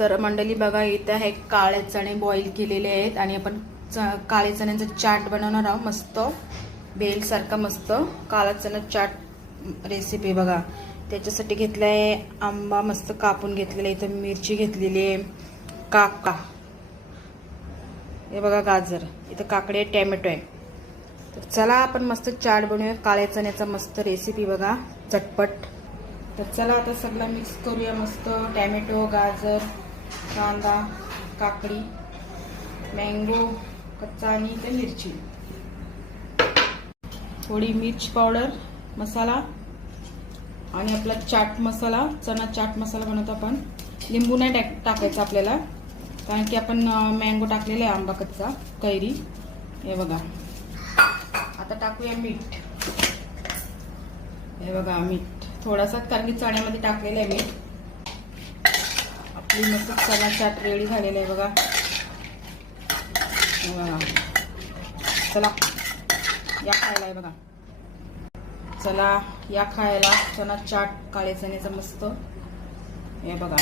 तर मंडळी बघा, इथे आहे काळे चणे बॉईल केलेले आहेत आणि आपण काळे चण्याचा चाट बनवणार आहोत. मस्त बेल सारखा मस्त काळा चणा चाट रेसिपी बघा. त्याच्यासाठी घेतलाय आंबा मस्त कापून घेतलेला, इथं मिरची घेतलेली आहे, काका हे बघा, गाजर, इथं काकडे, टॅमॅटो आहे. तर चला आपण मस्त चाट बनवूया काळ्या चण्याचा. मस्त रेसिपी बघा, झटपट. तर चला आता सगळं मिक्स करूया मस्त. टॅमॅटो, गाजर, कांदा, काकडी, मँगो कच्चा आणि इथे मिरची, थोडी मिर्च पावडर, मसाला आणि आपला चाट मसाला, चणा चाट मसाला बनवतो आपण. लिंबू नाही टाकायचं आपल्याला, कारण की आपण मँगो टाकलेला आहे, आंबा कच्चा, कैरी. हे बघा. आता टाकूया मीठ. हे बघा मीठ थोडासा, कारण की चण्यामध्ये टाकलेलं आहे मीठ. आपली मस्त चणा चाट रेडी झालेला आहे बघा. हे बघा. चला या खायला आहे बघा. चला या खायला चणा चाट काळे चण्याचा मस्त. हे बघा.